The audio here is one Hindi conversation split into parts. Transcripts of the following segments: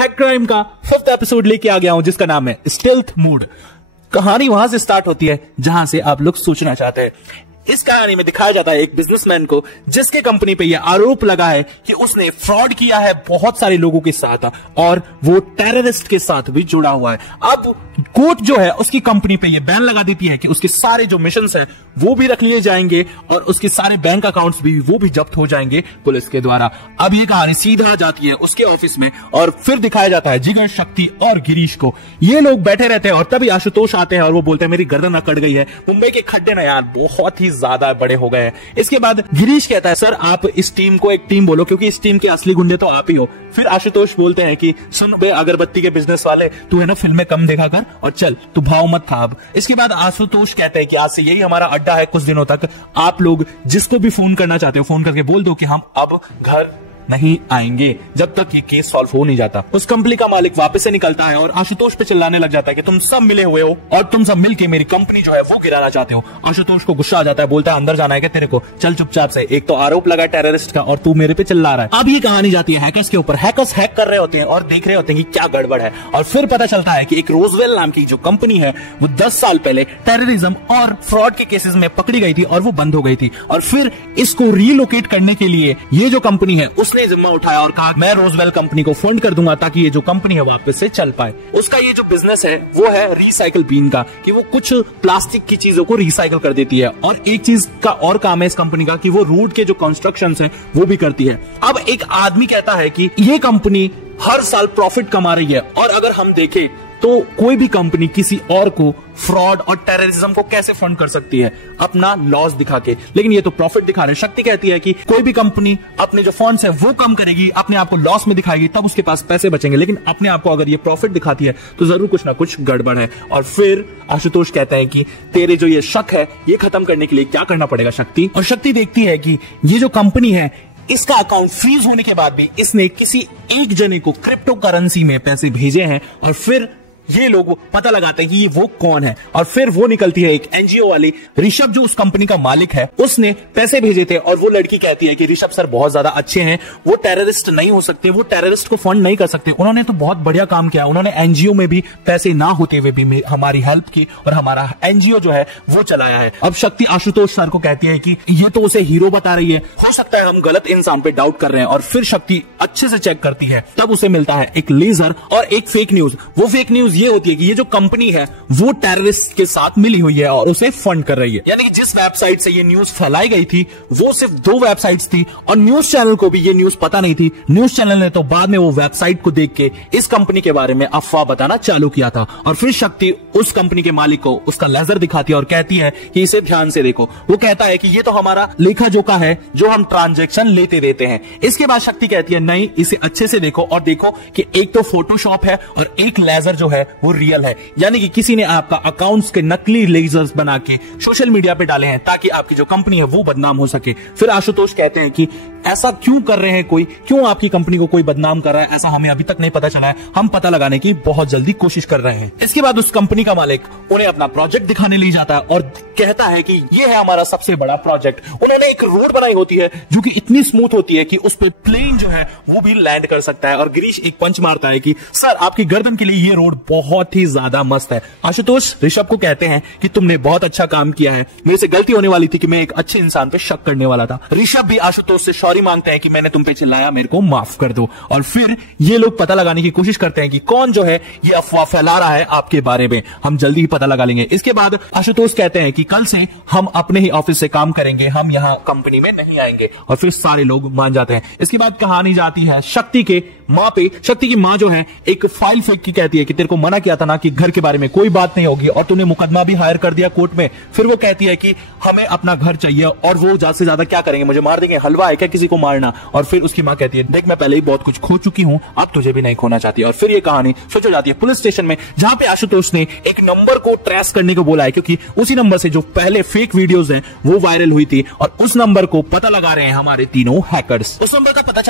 हैक क्राइम का 5th एपिसोड लेके आ गया हूं जिसका नाम है स्टेल्थ मोड। कहानी वहां से स्टार्ट होती है जहां से आप लोग सोचना चाहते हैं। इस कहानी में दिखाया जाता है एक बिजनेसमैन को जिसके कंपनी पे यह आरोप लगा है कि उसने फ्रॉड किया है बहुत सारे लोगों के साथ और वो टेररिस्ट के साथ भी जुड़ा हुआ है। अब कोर्ट जो है उसकी कंपनी पे यह बैन लगा देती है कि उसके सारे जो मिशंस हैं वो भी रख लिए जाएंगे और उसके सारे बैंक अकाउंट्स भी वो भी जब्त हो जाएंगे पुलिस के द्वारा। अब ये कहानी सीधा जाती है उसके ऑफिस में और फिर दिखाया जाता है जिगर, शक्ति और गिरीश को। ये लोग बैठे रहते हैं और तभी आशुतोष आते हैं और वो बोलते हैं मेरी गर्दन अकड़ गई है, मुंबई के खड्डे ना यार बहुत ही ज्यादा बड़े हो गए हैं। इसके बाद गिरीश कहता है सर आप इस टीम को एक टीम बोलो क्योंकि इस टीम के असली गुंडे तो आप ही हो। फिर आशुतोष बोलते हैं कि सुन बे अगरबत्ती के बिजनेस वाले, तू है ना फिल्में कम देखा कर और चल तू भाव मत खा अब। इसके बाद आशुतोष कहते हैं कि आज से यही हमारा अड्डा है, कुछ दिनों तक आप लोग जिसको भी फोन करना चाहते हो फोन करके बोल दो कि हम अब घर नहीं आएंगे जब तक ये केस सॉल्व हो नहीं जाता। उस कंपनी का मालिक वापस से निकलता है और आशुतोष पे चिल्लाने लग जाता है कि तुम सब मिले हुए हो और तुम सब मिलके मेरी कंपनी जो है वो गिराना चाहते हो। आशुतोष को गुस्सा आ जाता है, बोलता है अंदर जाना है क्या तेरे को, चल चुपचाप से, एक तो आरोप लगा टेररिस्ट का और तू मेरे पे चिल्ला रहा है। अब ये कहानी जाती है हैकर्स के ऊपर। हैकर्स हैक कर रहे होते हैं और देख रहे होते हैं कि क्या गड़बड़ है और फिर पता चलता है कि एक रोजवेल नाम की जो कंपनी है वो 10 साल पहले टेररिज्म और फ्रॉड के केसेस में पकड़ी गई थी और वो बंद हो गई थी और फिर इसको रीलोकेट करने के लिए ये जो कंपनी है उसने जिम्मा उठाया और मैं रोजवेल कंपनी को फंड कर दूंगा ताकि ये जो कंपनी है वापस से चल पाए। उसका ये जो बिजनेस है वो है रिसाइकल बीन का, कि वो कुछ प्लास्टिक की चीजों को रिसाइकल कर देती है और एक चीज का और काम है इस कंपनी का कि वो रोड के जो कंस्ट्रक्शंस हैं वो भी करती है। अब एक आदमी कहता है कि ये कंपनी हर साल प्रॉफिट कमा रही है और अगर हम देखें तो कोई भी कंपनी किसी और को फ्रॉड और टेररिज्म को कैसे फंड कर सकती है अपना लॉस दिखा के, लेकिन ये तो प्रॉफिट दिखा रहे। शक्ति कहती है कि कोई भी कंपनी अपने जो फंड्स है वो कम करेगी, अपने आप को लॉस में दिखाएगी तब उसके पास पैसे बचेंगे, लेकिन अपने आप को अगर ये प्रॉफिट दिखाती है तो जरूर कुछ ना कुछ गड़बड़ है। और फिर आशुतोष कहता है कि तेरे जो ये शक है ये खत्म करने के लिए क्या करना पड़ेगा शक्ति। और शक्ति देखती है कि ये जो कंपनी है इसका अकाउंट फ्रीज होने के बाद भी इसने किसी एक जने को क्रिप्टो करेंसी में पैसे भेजे हैं और फिर ये लोग पता लगाते हैं कि ये वो कौन है और फिर वो निकलती है एक एनजीओ वाली ऋषभ जो उस कंपनी का मालिक है उसने पैसे भेजे थे और वो लड़की कहती है कि ऋषभ सर बहुत ज्यादा अच्छे हैं, वो टेररिस्ट नहीं हो सकते, वो टेररिस्ट को फंड नहीं कर सकते, उन्होंने तो बहुत बढ़िया काम किया, उन्होंने एनजीओ में भी पैसे ना होते हुए भी हमारी हेल्प की और हमारा एनजीओ जो है वो चलाया है। अब शक्ति आशुतोष सर को कहती है कि ये तो उसे हीरो बता रही है, हो सकता है हम गलत इंसान पे डाउट कर रहे हैं। और फिर शक्ति अच्छे से चेक करती है तब उसे मिलता है एक लेजर और एक फेक न्यूज। वो फेक न्यूज ये होती है कि ये जो कंपनी है वो टेररिस्ट के साथ मिली हुई है और उसे फंड कर रही है। यानी कि जिस वेबसाइट से ये न्यूज फैलाई गई थी वो सिर्फ 2 वेबसाइट्स थी और न्यूज चैनल को भी ये न्यूज पता नहीं थी। न्यूज चैनल ने तो बाद में वो वेबसाइट को देख के इस कंपनी के बारे में अफवाह बताना चालू किया था। और फिर शक्ति उस कंपनी के मालिक को उसका लेजर दिखाती है और कहती है कि इसे ध्यान से देखो। वो कहता है कि ये तो हमारा लेखा जोखा है जो हम ट्रांजैक्शन लेते देते हैं। इसके बाद शक्ति कहती है नहीं इसे अच्छे से देखो और देखो कि एक तो फोटोशॉप है और एक लेजर जो है वो रियल है, यानी कि किसी ने आपका अकाउंट्स के नकली लेजर्स बना के सोशल मीडिया पे डाले हैं ताकि आपकी जो कंपनी है वो बदनाम हो सके। फिर आशुतोष कहते हैं कि ऐसा क्यों कर रहे हैं, क्यों आपकी कंपनी को कोई बदनाम कर रहा है, ऐसा हमें अभी तक नहीं पता चला है, हम पता लगाने की बहुत जल्दी कोशिश कर रहे हैं। इसके बाद उस कंपनी का मालिक उन्हें अपना प्रोजेक्ट दिखाने ले जाता है और कहता है कि ये है हमारा सबसे बड़ा प्रोजेक्ट। उन्होंने एक रोड बनाई होती है जो कि इतनी स्मूथ होती है कि उस पर प्लेन जो है वो भी लैंड कर सकता है। और गिरीश एक पंच मारता है कि सर आपकी गर्दन के लिए ये रोड बहुत ही ज्यादा मस्त है। आशुतोष ऋषभ को कहते हैं कि तुमने बहुत अच्छा काम किया है, मेरे से गलती होने वाली थी कि मैं एक अच्छे इंसान पे शक करने वाला था। ऋषभ भी आशुतोष से सॉरी मांगते हैं कि मैंने तुम पे चिल्लाया, मेरे को माफ कर दो। और फिर ये लोग पता लगाने की कोशिश करते हैं कि कौन जो है ये अफवाह फैला रहा है आपके बारे में, हम जल्दी ही पता लगा लेंगे। इसके बाद आशुतोष कहते हैं कि कल से हम अपने ही ऑफिस से काम करेंगे, हम यहाँ कंपनी में नहीं आएंगे और फिर सारे लोग मान जाते हैं। इसके बाद कहानी जाती है शक्ति के माँ पे। शक्ति की माँ जो है एक फाइल फेंक की कहती है कि तेरे को मना किया था ना कि घर के बारे में कोई बात नहीं होगी और तूने मुकदमा भी हायर कर दिया कोर्ट में। फिर वो कहती है कि हमें अपना घर चाहिए और वो ज्यादा से ज्यादा क्या करेंगे, मुझे मार देंगे, हलवा है क्या किसी को मारना। और फिर उसकी माँ कहती है देख मैं पहले ही बहुत कुछ खो चुकी हूँ, अब तुझे भी नहीं खोना चाहती। और फिर ये कहानी स्विच हो जाती है पुलिस स्टेशन में जहां पे आशुतोष ने एक नंबर को ट्रेस करने को बोला है क्योंकि उसी नंबर से जो पहले फेक वीडियोस हैं वो वायरल हुई थी और उस नंबर को पता लगा रहे हैं हमारे तीनों हैकर्स। उस नंबर का पता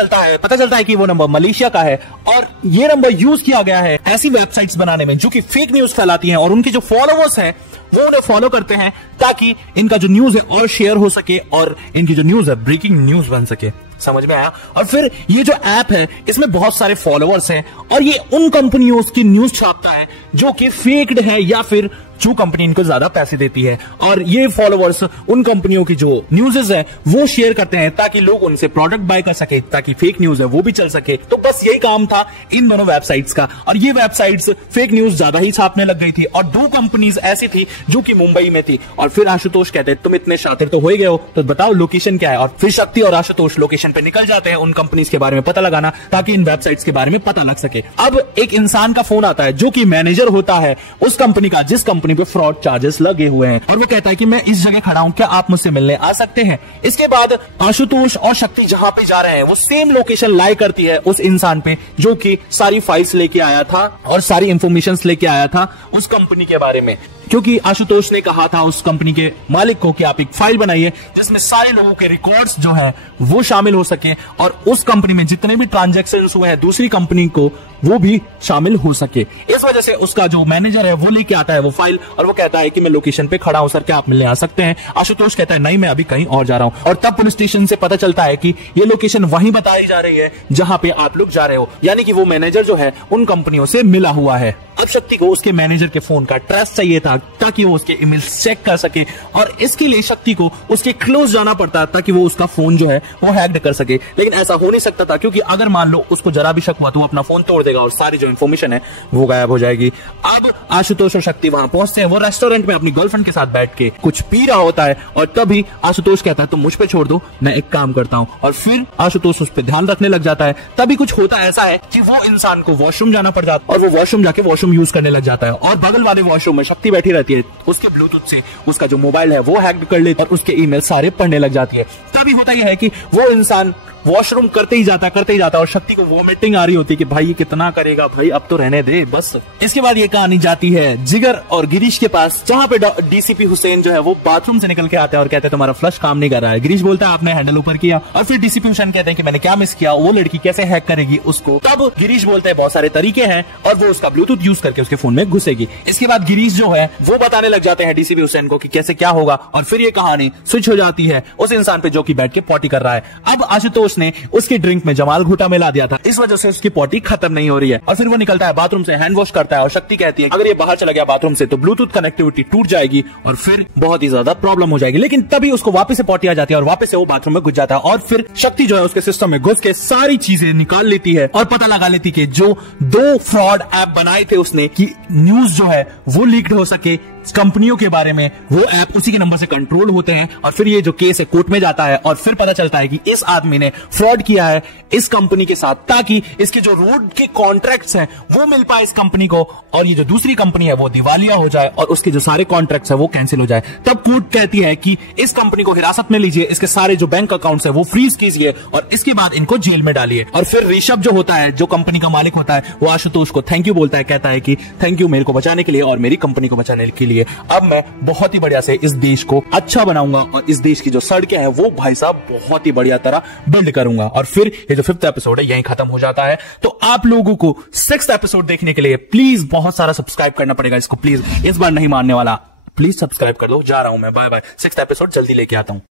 चलता है कि वो नंबर मलेशिया का है और ये नंबर यूज किया गया है ऐसी वेबसाइट्स बनाने में जो कि फेक न्यूज फैलाती हैं और उनके जो फॉलोवर्स हैं वो उन्हें फॉलो करते हैं ताकि इनका जो न्यूज है और शेयर हो सके और इनकी जो न्यूज है ब्रेकिंग न्यूज बन सके। समझ में आया। और फिर ये जो ऐप है इसमें बहुत सारे फॉलोअर्स हैं और ये उन कंपनियों की न्यूज छापता है जो कि फेक्ड है या फिर जो कंपनी इनको ज्यादा पैसे देती है, और ये फॉलोअर्स उन कंपनियों की जो न्यूज़ है वो शेयर करते हैं ताकि लोग उनसे प्रोडक्ट बाय कर सके, ताकि फेक न्यूज है वो भी चल सके। तो बस यही काम था इन दोनों वेबसाइट्स का, और ये वेबसाइट्स फेक न्यूज ज्यादा ही छापने लग गई थी। और दो कंपनीज ऐसी थी जो कि मुंबई में थी। और फिर आशुतोष कहते हैं तुम इतने शातिर तो हो गए हो, तो बताओ लोकेशन क्या है। और फिर शक्ति और आशुतोष लोकेशन पे निकल जाते हैं उन कंपनीज के बारे में पता लगाना, ताकि इन वेबसाइट्स के बारे में पता लग सके। अब एक इंसान का फोन आता है जो कि मैनेजर होता है उस कंपनी का जिस कंपनी पे फ्रॉड चार्जेस लगे हुए हैं, और वो कहता है कि मैं इस जगह खड़ा हूं, क्या आप मुझसे मिलने आ सकते हैं। इसके बाद आशुतोष और शक्ति जहां पे जा रहे हैं वो सेम लोकेशन लाई करती है उस इंसान पे जो कि सारी फाइल्स लेके आया था और सारी इंफॉर्मेशन लेके आया था उस कंपनी के बारे में, क्योंकि आशुतोष ने कहा था उस कंपनी के मालिक को कि आप एक फाइल बनाइए जिसमें सारे लोगों के रिकॉर्ड्स जो है वो शामिल हो सके और उस कंपनी में जितने भी ट्रांजैक्शंस हुए हैं दूसरी कंपनी को वो भी शामिल हो सके। इस वजह से उसका जो मैनेजर है वो लेके आता है वो फाइल और वो कहता है कि मैं लोकेशन पे खड़ा हूं सर, क्या आप मिलने आ सकते हैं। आशुतोष कहता है नहीं, मैं अभी कहीं और जा रहा हूं। और तब पुलिस स्टेशन से पता चलता है कि ये लोकेशन वहीं बताई जा रही है जहां पे आप लोग जा रहे हो, यानी कि वो मैनेजर जो है उन कंपनियों से मिला हुआ है। अब शक्ति को उसके मैनेजर के फोन का ट्रेस चाहिए था ताकि वो उसके ईमेल्स चेक कर सके, और इसके लिए शक्ति को उसके क्लोज जाना पड़ता ताकि वो उसका फोन जो है वो हैक कर सके। लेकिन ऐसा हो नहीं सकता था, क्योंकि अगर मान लो उसको जरा भी शक हुआ तो वो अपना फोन तोड़ देगा और सारी जो इन्फॉर्मेशन है वो गायब हो जाएगी। अब आशुतोष और शक्ति वहां पहुंचते हैं, वो रेस्टोरेंट में अपनी गर्लफ्रेंड के साथ बैठ के कुछ पी रहा होता है, और तभी आशुतोष कहता है तुम मुझ पे छोड़ दो, मैं एक काम करता हूं। और फिर आशुतोष उस पर ध्यान रखने लग जाता है। तभी कुछ होता ऐसा है कि वो इंसान को वॉशरूम जाना पड़ जाता है और वो वॉशरूम जाके वॉशरूम यूज करने लग जाता है, और बगल वाले वॉशरूम में शक्ति बैठी रहती है, उसके ब्लूटूथ से उसका जो मोबाइल है वो हैक कर लेती है और उसके ईमेल सारे पढ़ने लग जाती है। तभी होता यह है कि वो इंसान वॉशरूम करते ही जाता और शक्ति को वॉमिटिंग आ रही होती है कि भाई ये कितना करेगा भाई, अब तो रहने दे बस। इसके बाद ये कहानी जाती है जिगर और गिरीश के पास, जहां पे डीसीपी हुसैन जो है वो बाथरूम से निकल के आते हैं और कहते हैं तुम्हारा फ्लश काम नहीं कर रहा है। गिरीश बोलता है आपने हैंडल ऊपर किया, और फिर डीसीपी हुसैन कहते हैं कि मैंने क्या मिस किया, वो लड़की कैसे हैक करेगी उसको। तब गिरीश बोलते हैं बहुत सारे तरीके हैं और वो उसका ब्लूटूथ यूज करके उसके फोन में घुसेगी। इसके बाद गिरीश जो है वो बताने लग जाते हैं डीसीपी हुसैन को कि कैसे क्या होगा, और फिर ये कहानी स्विच हो जाती है उस इंसान पे जो कि बैठ के पॉटी कर रहा है। अब आशुतोष ने उसके ड्रिंक में जमाल घुटा मिला दिया था, इस वजह से उसकी पॉटी खत्म नहीं हो रही है। और फिर वो निकलता है बाथरूम से, हैंड वॉश करता है, और शक्ति कहती है अगर ये बाहर चला गया बाथरूम से तो ब्लूटूथ कनेक्टिविटी टूट जाएगी और फिर बहुत ही ज्यादा प्रॉब्लम हो जाएगी। लेकिन तभी उसको वापस से पॉटी आ जाती है और वापस से वो बाथरूम में घुस जाता है, और फिर शक्ति जो है उसके सिस्टम में घुस के सारी चीजें निकाल लेती है और पता लगा लेती कि जो 2 फ्रॉड ऐप बनाए थे उसने कि न्यूज जो है वो लीक्ड हो सके कंपनियों के बारे में, वो ऐप उसी के नंबर से कंट्रोल होते हैं। और फिर ये जो केस है कोर्ट में जाता है और फिर पता चलता है कि इस आदमी ने फ्रॉड किया है इस कंपनी के साथ ताकि इसके जो रोड के कॉन्ट्रैक्ट्स हैं वो मिल पाए इस कंपनी को, और ये जो दूसरी कंपनी है वो दिवालिया हो जाए और उसके जो सारे कॉन्ट्रैक्ट्स है वो कैंसिल हो जाए। तब कोर्ट कहती है कि इस कंपनी को हिरासत में लीजिए, इसके सारे जो बैंक अकाउंट्स है वो फ्रीज कीजिए और इसके बाद इनको जेल में डालिए। और फिर ऋषभ जो होता है जो कंपनी का मालिक होता है वो आशुतोष को थैंक यू बोलता है, कहता है कि थैंक यू मेरे को बचाने के लिए और मेरी कंपनी को बचाने के लिए। अब मैं बहुत ही बढ़िया से इस देश को अच्छा बनाऊंगा और इस देश की जो सड़कें हैं वो भाई साहब बहुत ही बढ़िया तरह बिल्ड करूंगा। और फिर ये जो 5th एपिसोड है यहीं खत्म हो जाता है। तो आप लोगों को 6th एपिसोड देखने के लिए प्लीज बहुत सारा सब्सक्राइब करना पड़ेगा इसको, प्लीज इस बार नहीं मानने वाला, प्लीज सब्सक्राइब कर दो। जा रहा हूं मैं, बाय बाय। 6th एपिसोड जल्दी लेके आता हूं।